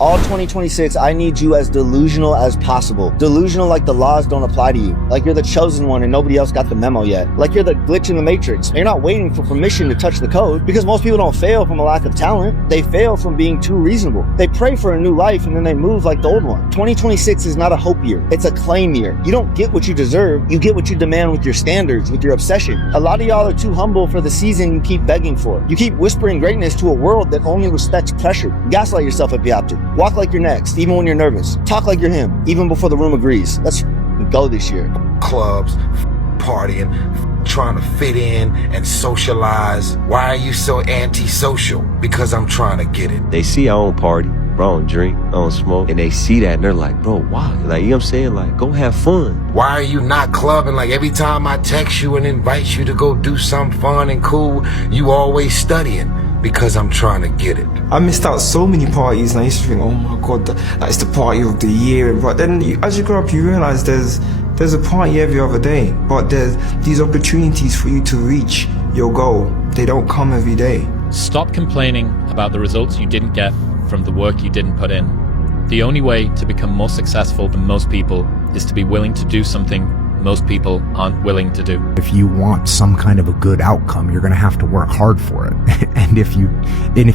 All 2026, I need you as delusional as possible. Delusional like the laws don't apply to you. Like you're the chosen one and nobody else got the memo yet. Like you're the glitch in the matrix. You're not waiting for permission to touch the code, because most people don't fail from a lack of talent. They fail from being too reasonable. They pray for a new life and then they move like the old one. 2026 is not a hope year. It's a claim year. You don't get what you deserve. You get what you demand with your standards, with your obsession. A lot of y'all are too humble for the season you keep begging for. You keep whispering greatness to a world that only respects pressure. Gaslight yourself if you have to. Walk like you're next, even when you're nervous. Talk like you're him, even before the room agrees. Let's go this year. Clubs, partying, trying to fit in and socialize. Why are you so antisocial? Because I'm trying to get it. They see I don't party, bro, I don't drink, I don't smoke, and they see that and they're like, bro, why? Like, you know what I'm saying? Like, go have fun. Why are you not clubbing? Like, every time I text you and invite you to go do something fun and cool, you always studying. Because I'm trying to get it. I missed out so many parties and I used to think, oh my God, that's the party of the year. But then as you grow up, you realize there's a party every other day. But there's these opportunities for you to reach your goal. They don't come every day. Stop complaining about the results you didn't get from the work you didn't put in. The only way to become more successful than most people is to be willing to do something most people aren't willing to do. If you want some kind of a good outcome, you're going to have to work hard for it. and if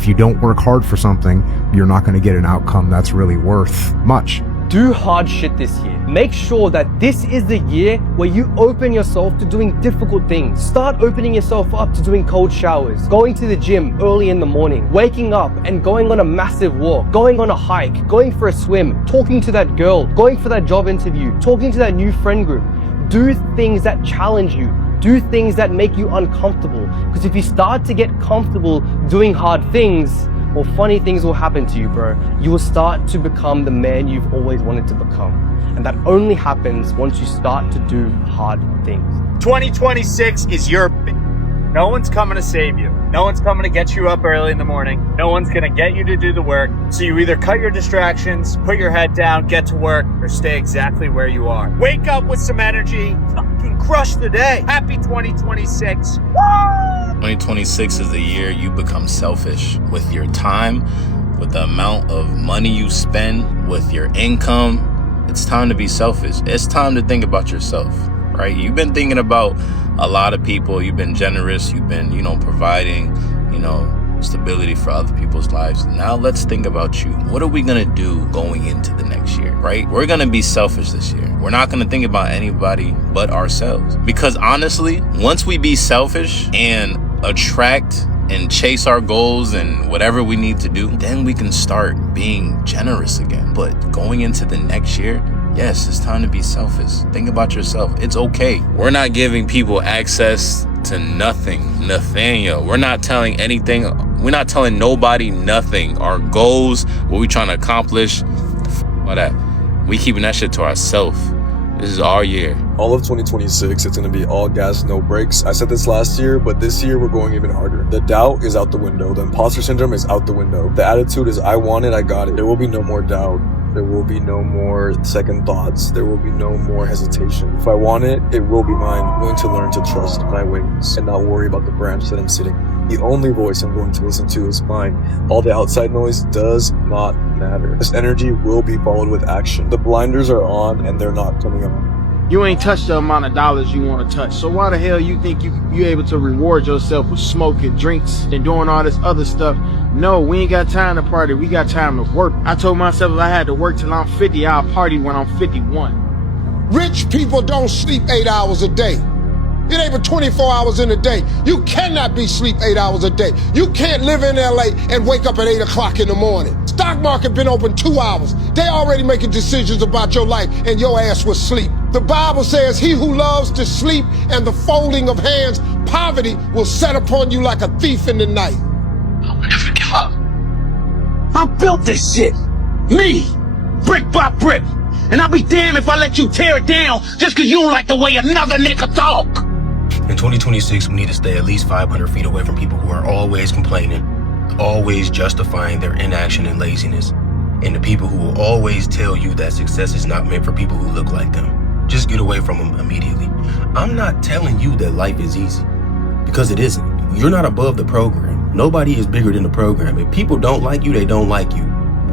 you don't work hard for something, you're not going to get an outcome that's really worth much. Do hard shit this year. Make sure that this is the year where you open yourself to doing difficult things. Start opening yourself up to doing cold showers, going to the gym early in the morning, waking up and going on a massive walk, going on a hike, going for a swim, talking to that girl, going for that job interview, talking to that new friend group. Do things that challenge you. Do things that make you uncomfortable. Because if you start to get comfortable doing hard things, well, funny things will happen to you, bro. You will start to become the man you've always wanted to become. And that only happens once you start to do hard things. 2026 is your... No one's coming to save you. No one's coming to get you up early in the morning. No one's going to get you to do the work. So you either cut your distractions, put your head down, get to work, or stay exactly where you are. Wake up with some energy. Fucking crush the day. Happy 2026. Woo! 2026 is the year you become selfish with your time, with the amount of money you spend, with your income. It's time to be selfish. It's time to think about yourself, right? You've been thinking about a lot of people. You've been generous. You've been, providing, stability for other people's lives. Now let's think about you. What are we going to do going into the next year, right? We're going to be selfish this year. We're not going to think about anybody but ourselves. Because honestly, once we be selfish and attract and chase our goals and whatever we need to do, then we can start being generous again. But going into the next year, yes, it's time to be selfish. Think about yourself. It's okay. We're not giving people access to nothing. Nathaniel, we're not telling anything. We're not telling nobody nothing. Our goals, what we trying to accomplish, all that. We keeping that shit to ourselves. This is our year. All of 2026, it's going to be all gas, no brakes. I said this last year, but this year we're going even harder. The doubt is out the window. The imposter syndrome is out the window. The attitude is, I want it, I got it. There will be no more doubt. There will be no more second thoughts. There will be no more hesitation. If I want it, it will be mine. I'm going to learn to trust my wings and not worry about the branch that I'm sitting. The only voice I'm going to listen to is mine. All the outside noise does not matter. This energy will be followed with action. The blinders are on and they're not coming on. You ain't touched the amount of dollars you want to touch. So why the hell you think you able to reward yourself with smoking, drinks, and doing all this other stuff? No, we ain't got time to party. We got time to work. I told myself if I had to work till I'm 50, I'll party when I'm 51. Rich people don't sleep 8 hours a day. It ain't but 24 hours in a day. You cannot be sleep 8 hours a day. You can't live in LA and wake up at 8 o'clock in the morning. Stock market been open 2 hours. They already making decisions about your life and your ass was sleep. The Bible says he who loves to sleep and the folding of hands, poverty will set upon you like a thief in the night. I'll never give up. I built this shit. Me. Brick by brick. And I'll be damned if I let you tear it down just cause you don't like the way another nigga talk. In 2026, we need to stay at least 500 feet away from people who are always complaining, always justifying their inaction and laziness, and the people who will always tell you that success is not meant for people who look like them. Just get away from them immediately. I'm not telling you that life is easy, because it isn't. You're not above the program. Nobody is bigger than the program. If people don't like you, they don't like you.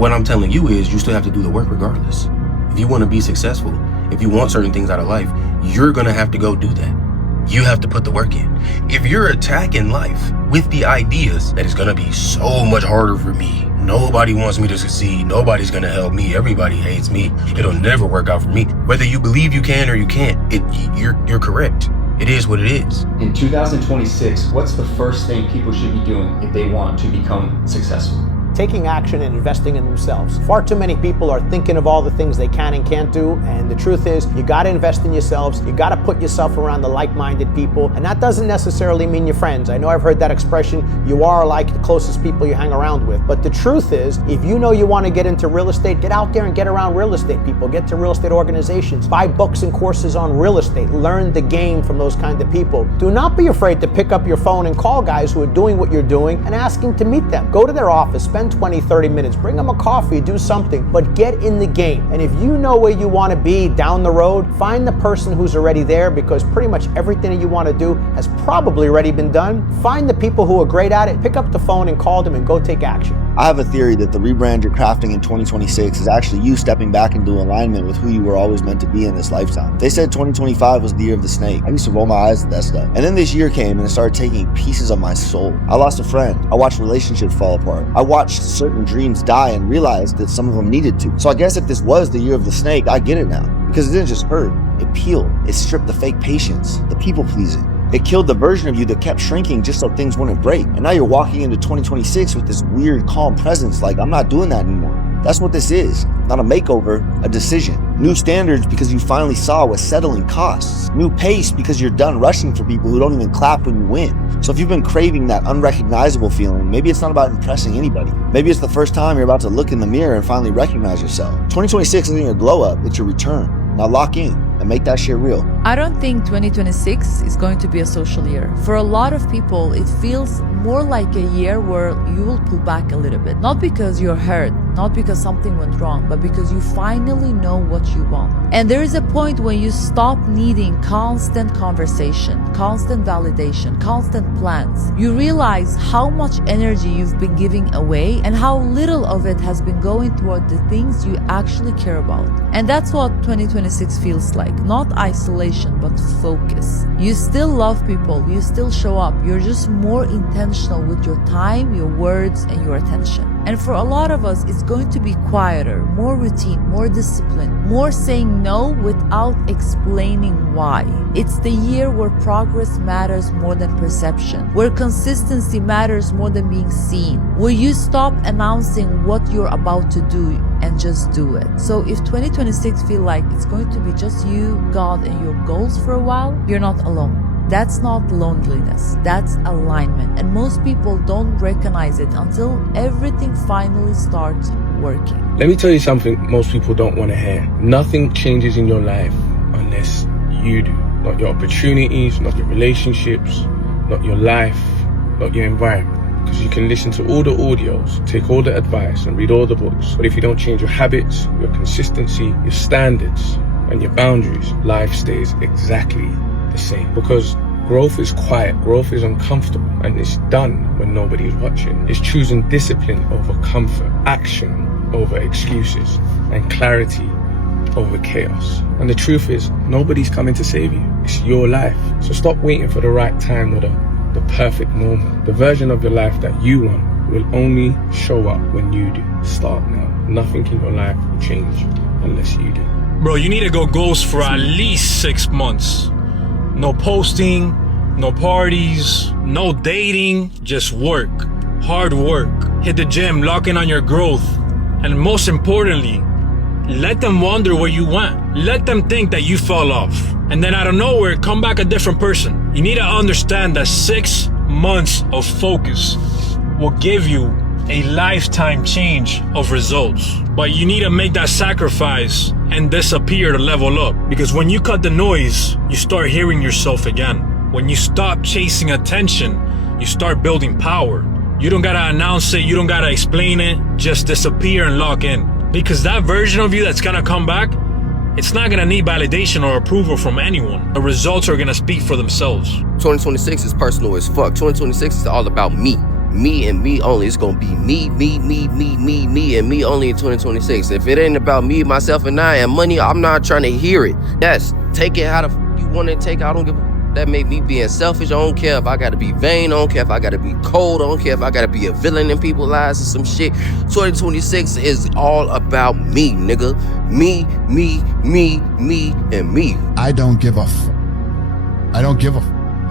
What I'm telling you is you still have to do the work regardless. If you want to be successful, if you want certain things out of life, you're going to have to go do that. You have to put the work in. If you're attacking life with the ideas that it's going to be so much harder for me, nobody wants me to succeed, nobody's going to help me, everybody hates me, it'll never work out for me. Whether you believe you can or you can't, you're correct. It is what it is. In 2026, what's the first thing people should be doing if they want to become successful? Taking action and investing in themselves. Far too many people are thinking of all the things they can and can't do, and the truth is, you gotta invest in yourselves, you gotta put yourself around the like-minded people, and that doesn't necessarily mean your friends. I know I've heard that expression, you are like the closest people you hang around with, but the truth is, if you know you wanna get into real estate, get out there and get around real estate people, get to real estate organizations, buy books and courses on real estate, learn the game from those kind of people. Do not be afraid to pick up your phone and call guys who are doing what you're doing and asking to meet them. Go to their office, spend 20, 30 minutes, bring them a coffee, do something, but get in the game. And if you know where you want to be down the road, find the person who's already there, because pretty much everything that you want to do has probably already been done. Find the people who are great at it, pick up the phone and call them and go take action. I have a theory that the rebrand you're crafting in 2026 is actually you stepping back into alignment with who you were always meant to be in this lifetime. They said 2025 was the year of the snake. I used to roll my eyes at that stuff. And then this year came and it started taking pieces of my soul. I lost a friend. I watched relationships fall apart. I watched certain dreams die and realized that some of them needed to. So I guess if this was the year of the snake, I get it now. Because it didn't just hurt, it peeled. It stripped the fake patience, the people pleasing. It killed the version of you that kept shrinking just so things wouldn't break. And now you're walking into 2026 with this weird, calm presence like, I'm not doing that anymore. That's what this is. Not a makeover, a decision. New standards because you finally saw what settling costs. New pace because you're done rushing for people who don't even clap when you win. So if you've been craving that unrecognizable feeling, maybe it's not about impressing anybody. Maybe it's the first time you're about to look in the mirror and finally recognize yourself. 2026 isn't your glow up, it's your return. Now lock in and make that shit real. I don't think 2026 is going to be a social year. For a lot of people, it feels more like a year where you will pull back a little bit. Not because you're hurt, not because something went wrong, but because you finally know what you want. And there is a point when you stop needing constant conversation, constant validation, constant plans. You realize how much energy you've been giving away and how little of it has been going toward the things you actually care about. And that's what 2026 feels like. Not isolation, but focus. You still love people, you still show up, you're just more intentional with your time, your words, and your attention. And for a lot of us, it's going to be quieter, more routine, more discipline, more saying no without explaining why. It's the year where progress matters more than perception, where consistency matters more than being seen, where you stop announcing what you're about to do and just do it. So if 2026 feel like it's going to be just you, God, and your goals for a while, you're not alone. That's not loneliness, that's alignment. And most people don't recognize it until everything finally starts working. Let me tell you something most people don't want to hear. Nothing changes in your life unless you do. Not your opportunities, not your relationships, not your life, not your environment. Because you can listen to all the audios, take all the advice and read all the books. But if you don't change your habits, your consistency, your standards and your boundaries, life stays exactly the same. Because growth is quiet, growth is uncomfortable, and it's done when nobody is watching. It's choosing discipline over comfort, action over excuses, and clarity over chaos. And the truth is, nobody's coming to save you. It's your life. So stop waiting for the right time or the perfect moment. The version of your life that you want will only show up when you do. Start now. Nothing in your life will change unless you do. Bro, you need to go ghost for at least 6 months. No posting, no parties, no dating, just work. Hard work. Hit the gym, lock in on your growth. And most importantly, let them wonder where you went. Let them think that you fell off. And then out of nowhere, come back a different person. You need to understand that 6 months of focus will give you a lifetime change of results. But you need to make that sacrifice and disappear to level up. Because when you cut the noise, you start hearing yourself again. When you stop chasing attention, you start building power. You don't gotta announce it, you don't gotta explain it, just disappear and lock in. Because that version of you that's gonna come back, it's not gonna need validation or approval from anyone. The results are gonna speak for themselves. 2026 is personal as fuck. 2026 is all about me. me and me only. It's gonna be me, and me only in 2026. If it ain't about me, myself, and I and money, I'm not trying to hear it. Yes, take it how the you want to take it. I don't give a that made me being selfish. I don't care if I gotta be vain. I don't care if I gotta be cold. I don't care if I gotta be a villain in people's lives or some shit. 2026 is all about me, nigga. Me, and me. I don't give a I don't give a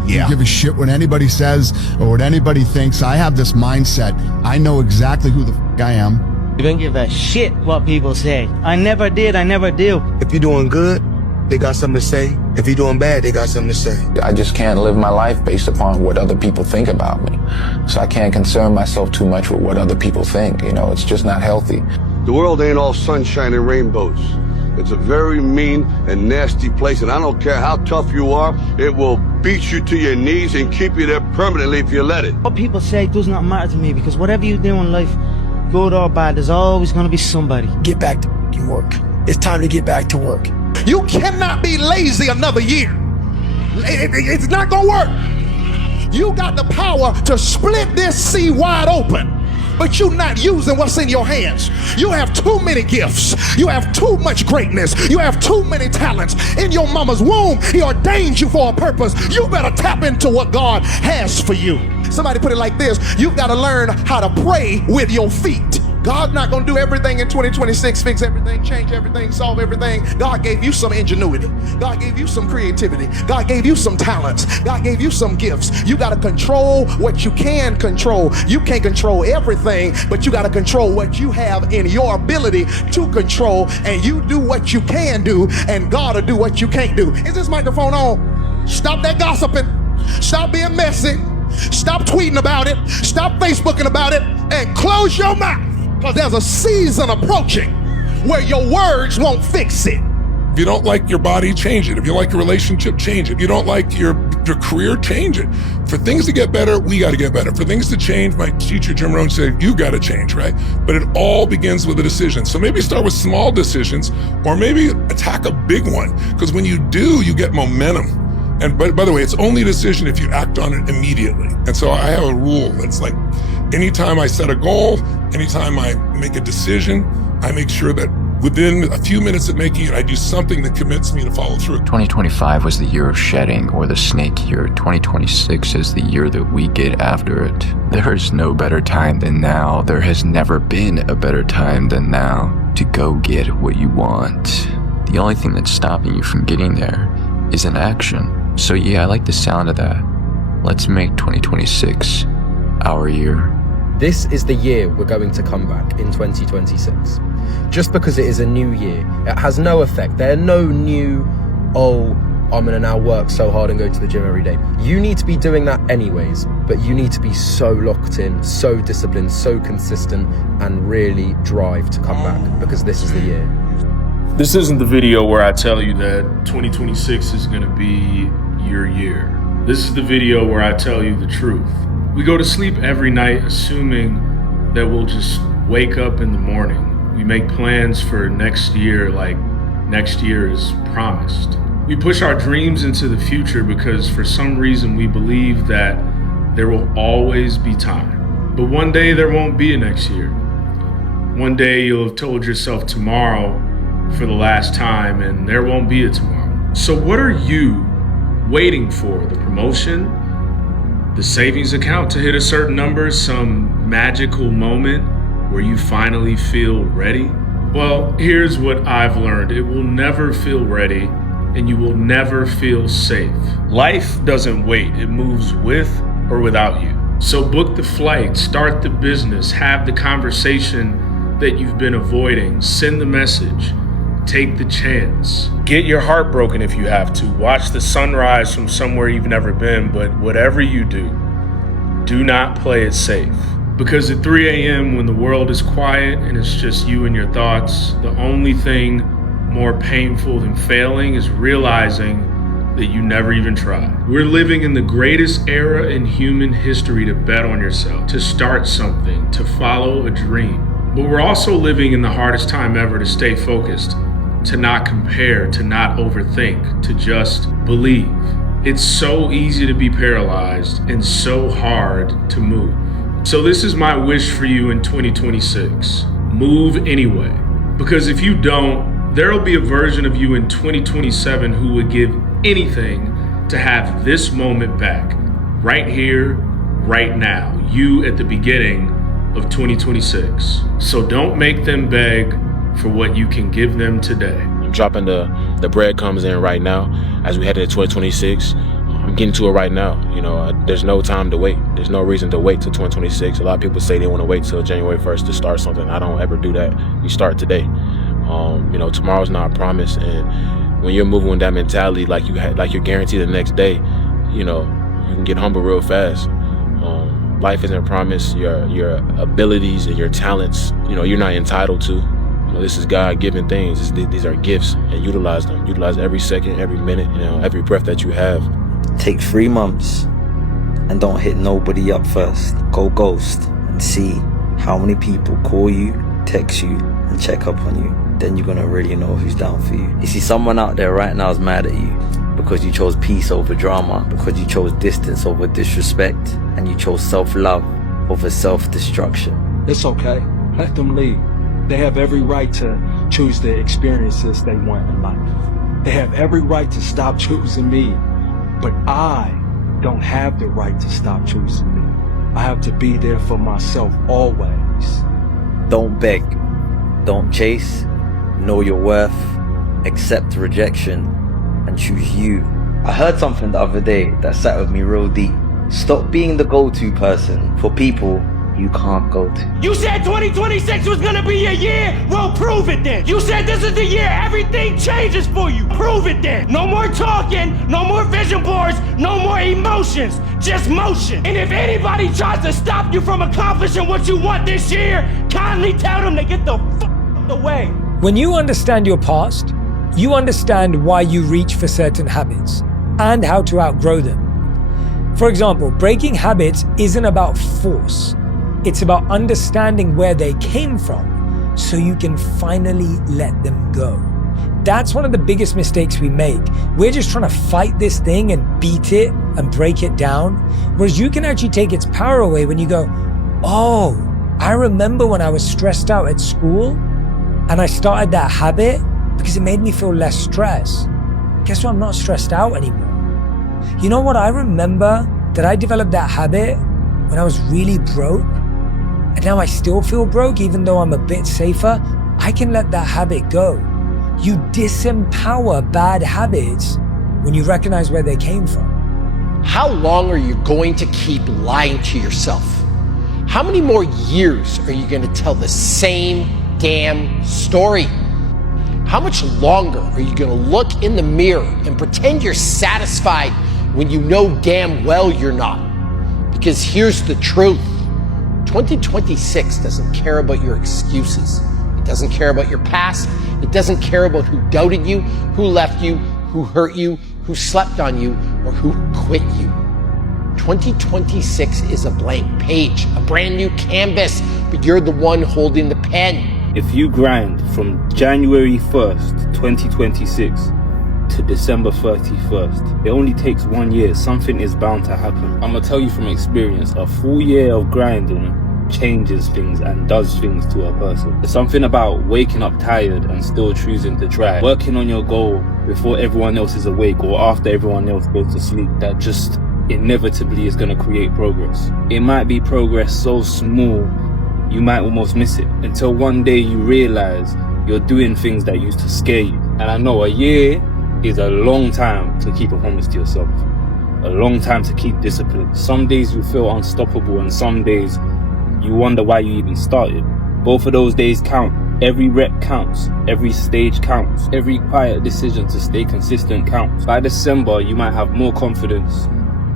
I don't give a shit what anybody says or what anybody thinks. I have this mindset. I know exactly who the I am. You don't give a shit what people say. I never did. I never do. If you're doing good, they got something to say. If you're doing bad, they got something to say. I just can't live my life based upon what other people think about me. So I can't concern myself too much with what other people think. You know, it's just not healthy. The world ain't all sunshine and rainbows. It's a very mean and nasty place, and I don't care how tough you are, it will beat you to your knees and keep you there permanently if you let it. What people say does not matter to me, because whatever you do in life, good or bad, there's always going to be somebody. Get back to work. It's time to get back to work. You cannot be lazy another year. It's not gonna work. You got the power to split this sea wide open, but you're not using what's in your hands. You have too many gifts. You have too much greatness. You have too many talents. In your mama's womb, he ordained you for a purpose. You better tap into what God has for you. Somebody put it like this: you've got to learn how to pray with your feet. God's not going to do everything in 2026, fix everything, change everything, solve everything. God gave you some ingenuity. God gave you some creativity. God gave you some talents. God gave you some gifts. You got to control what you can control. You can't control everything, but you got to control what you have in your ability to control, and you do what you can do, and God will do what you can't do. Is this microphone on? Stop that gossiping. Stop being messy. Stop tweeting about it. Stop Facebooking about it, and close your mouth. Because there's a season approaching where your words won't fix it. If you don't like your body, change it. If you like your relationship, change it. If you don't like your career, change it. For things to get better, we got to get better. For things to change, my teacher, Jim Rohn, said, you got to change, right? But it all begins with a decision. So maybe start with small decisions, or maybe attack a big one. Because when you do, you get momentum. And by the way, it's only a decision if you act on it immediately. And so I have a rule. It's like, anytime I set a goal, anytime I make a decision, I make sure that within a few minutes of making it, I do something that commits me to follow through. 2025 was the year of shedding, or the snake year. 2026 is the year that we get after it. There is no better time than now. There has never been a better time than now to go get what you want. The only thing that's stopping you from getting there is inaction. So yeah, I like the sound of that. Let's make 2026 our year. This is the year we're going to come back in 2026. Just because it is a new year, it has no effect. There are no new, I'm gonna now work so hard and go to the gym every day. You need to be doing that anyways, but you need to be so locked in, so disciplined, so consistent, and really drive to come back, because this is the year. This isn't the video where I tell you that 2026 is gonna be your year. This is the video where I tell you the truth. We go to sleep every night assuming that we'll just wake up in the morning. We make plans for next year like next year is promised. We push our dreams into the future because for some reason we believe that there will always be time. But one day there won't be a next year. One day you'll have told yourself tomorrow for the last time, and there won't be a tomorrow. So what are you waiting for? The promotion? The savings account to hit a certain number? Some magical moment where you finally feel ready? Well, here's what I've learned. It will never feel ready, and you will never feel safe. Life doesn't wait. It moves with or without you. So book the flight, start the business, have the conversation that you've been avoiding, send the message, take the chance. Get your heart broken if you have to. Watch the sunrise from somewhere you've never been, but whatever you do not play it safe. Because at 3 a.m. when the world is quiet and it's just you and your thoughts, the only thing more painful than failing is realizing that you never even tried. We're living in the greatest era in human history to bet on yourself, to start something, to follow a dream. But we're also living in the hardest time ever to stay focused, to not compare, to not overthink, to just believe. It's so easy to be paralyzed and so hard to move. So this is my wish for you in 2026. Move anyway. Because if you don't, there'll be a version of you in 2027 who would give anything to have this moment back. Right here, right now. You at the beginning of 2026. So don't make them beg for what you can give them today. I'm dropping the breadcrumbs in right now as we head into 2026. I'm getting to it right now. You know, there's no time to wait. There's no reason to wait till 2026. A lot of people say they want to wait till January 1st to start something. I don't ever do that. You start today. You know, tomorrow's not a promise, and when you're moving with that mentality, like you're guaranteed the next day, you know, you can get humble real fast. Life isn't promised. Your abilities and your talents, you know, you're not entitled to. You know, this is God-given things. These are gifts, and utilize them. Utilize every second, every minute, you know, every breath that you have. Take 3 months and don't hit nobody up first. Go ghost and see how many people call you, text you, and check up on you. Then you're gonna really know who's down for you. You see, someone out there right now is mad at you because you chose peace over drama, because you chose distance over disrespect, and you chose self-love over self-destruction. It's okay. Let them lead. They have every right to choose the experiences they want in life. They have every right to stop choosing me, but I don't have the right to stop choosing me. I have to be there for myself always. Don't beg, don't chase, know your worth, accept rejection, and choose you. I heard something the other day that sat with me real deep. Stop being the go-to person for people you can't go to. You said 2026 was gonna be your year? Well, prove it then. You said this is the year everything changes for you. Prove it then. No more talking, no more vision boards, no more emotions, just motion. And if anybody tries to stop you from accomplishing what you want this year, kindly tell them to get the f*** away. When you understand your past, you understand why you reach for certain habits and how to outgrow them. For example, breaking habits isn't about force. It's about understanding where they came from so you can finally let them go. That's one of the biggest mistakes we make. We're just trying to fight this thing and beat it and break it down, whereas you can actually take its power away when you go, oh, I remember when I was stressed out at school and I started that habit because it made me feel less stress. Guess what? I'm not stressed out anymore. You know what? I remember that I developed that habit when I was really broke. And now I still feel broke, even though I'm a bit safer. I can let that habit go. You disempower bad habits when you recognize where they came from. How long are you going to keep lying to yourself? How many more years are you going to tell the same damn story? How much longer are you going to look in the mirror and pretend you're satisfied when you know damn well you're not? Because here's the truth. 2026 doesn't care about your excuses. It doesn't care about your past. It doesn't care about who doubted you, who left you, who hurt you, who slept on you, or who quit you. 2026 is a blank page, a brand new canvas, but you're the one holding the pen. If you grind from January 1st, 2026 to December 31st, it only takes 1 year. Something is bound to happen. I'm gonna tell you from experience, a full year of grinding changes things and does things to a person. There's something about waking up tired and still choosing to try, working on your goal before everyone else is awake or after everyone else goes to sleep, that just inevitably is gonna create progress. It might be progress so small you might almost miss it, until one day you realize you're doing things that used to scare you. And I know a year is a long time to keep a promise to yourself, a long time to keep discipline. Some days you feel unstoppable and some days you wonder why you even started. Both of those days count. Every rep counts, every stage counts, every quiet decision to stay consistent counts. By December, you might have more confidence,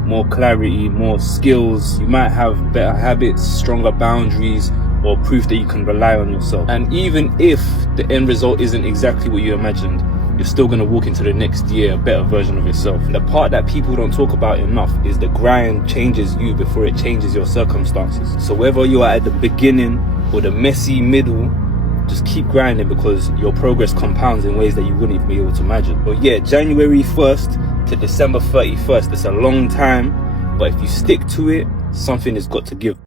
more clarity, more skills. You might have better habits, stronger boundaries, or proof that you can rely on yourself. And even if the end result isn't exactly what you imagined, you're still gonna walk into the next year a better version of yourself. The part that people don't talk about enough is the grind changes you before it changes your circumstances. So whether you are at the beginning or the messy middle, just keep grinding, because your progress compounds in ways that you wouldn't even be able to imagine. But yeah, January 1st to December 31st, it's a long time, but if you stick to it, something has got to give.